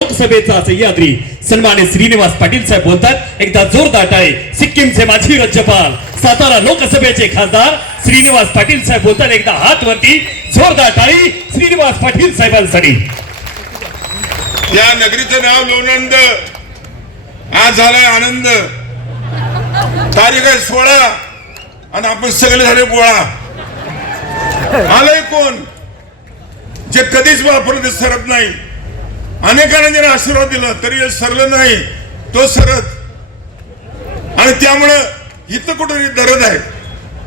लोकसभेचा सह्याद्री सन्मानित श्रीनिवास पाटील साहेब बोलतात. एकदा जोरदार टाळे. सिक्कीमचे माजी राज्यपाल सातारा लोकसभेचे खासदार श्रीनिवास पाटील साहेब बोलतात. एकदा हात वरती. जोरदार टाळी श्रीनिवास पाटील साहेबांसाठी. या नगरीचं नाव लोणंद आज झालाय आनंद. तारीख आहे सोळा. आणि आपण सगळे झाले गोळा. आलंय कोण? जे कधीच वापरत सरत नाही. अनेकांना ज्याने आशीर्वाद दिला तरी सरलं नाही. तो सरत. आणि त्यामुळं इथं कुठेतरी दरद आहे.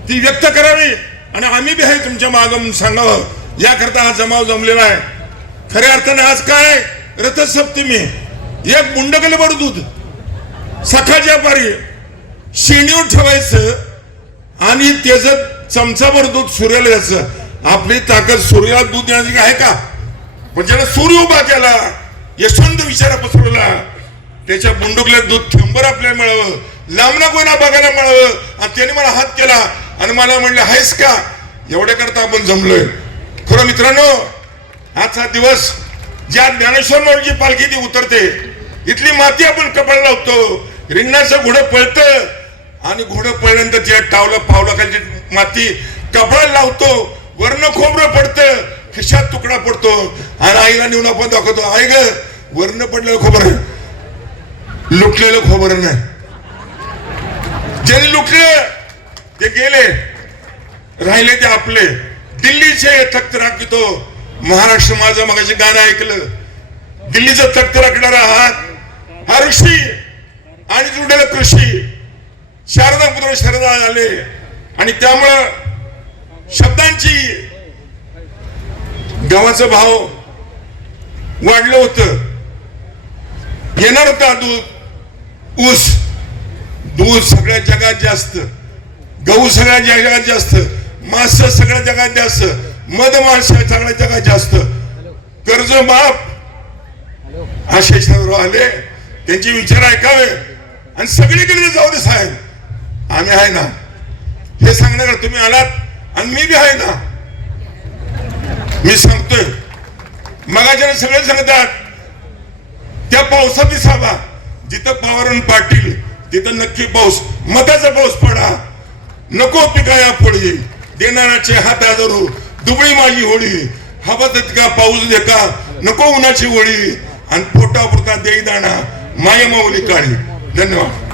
ती व्यक्त करावी. आणि आम्ही बी आहे तुमच्या मागं म्हणून सांगावं. याकरता हा जमाव जमलेला आहे. खऱ्या अर्थाने आज काय रथसप्तमी एक मुंडकले बड दूध. सकाळच्या पारी शेणीवर ठेवायचं आणि त्याच चमचाभर दूध सुरेल याचं आपली ताकद सूर्याला दूध देण्याची आहे का? पण ज्याला सूर्य उभा केला यशवंत विचारा पसरवला त्याच्या बुंडुकल्यात दूध थेंबर आपल्याला मिळावं लांबना कोणा बघायला मिळावं आणि त्याने मला हात केला आणि मला म्हणलं आहेस का? एवढ्या करता आपण जमलोय. खरं मित्रांनो आजचा दिवस ज्या ज्ञानेश्वर माऊलीची पालखी ती उतरते. इथली माती आपण कपाळ लावतो रिंगणाचं घोडं पळतं आणि घोडं पळल्यानंतर त्या टावलं पावलं खाली माती कपाळ लावतो वर्ण खोबरं पडतं खिशात तुकडा पडतो आणि आईला नेऊन आपण दाखवतो आई ग वर्ण पडलेलं खोबरं लुटलेलं खोबरं नाही. ज्यांनी लुटले ते गेले राहिले ते आपले. दिल्लीचे तख्त राखतो महाराष्ट्र माझं मगाशी गाणं ऐकलं. दिल्लीचं तख्त राखणारा हात हा ऋषी आणि जुडलेलं कृषी. शारदा पुत्र शरदा झाले आणि त्यामुळं शब्दांची गव्हाचा भाव वाढलं होतं. येणार होता दूध ऊस. दूध सगळ्या जगात जास्त. गहू सगळ्या जगात जास्त. मास सगळ्या जगात जास्त. मधमास सगळ्या जगात जास्त. कर्ज माफ. असे सर्व आले. त्यांचे विचार ऐकावे. आणि सगळीकडे जाऊ दे साहेब. आम्ही आहे ना. हे सांगणार तुम्ही आलात. आणि मी बी आहे ना. मी सांगतोय. मगाच्या सगळे सांगतात त्या पावसात दिसावा. जिथं पवार पाटील तिथं नक्की पाऊस मताचा पाऊस पडा. नको पिकाया पोळी देणाराचे हात आदरू. दुबळी माझी होळी. हवा तितका पाऊस दे नको उन्हाची होळी आणि पोटापुरता देई दाणा माय माऊली काळी. धन्यवाद.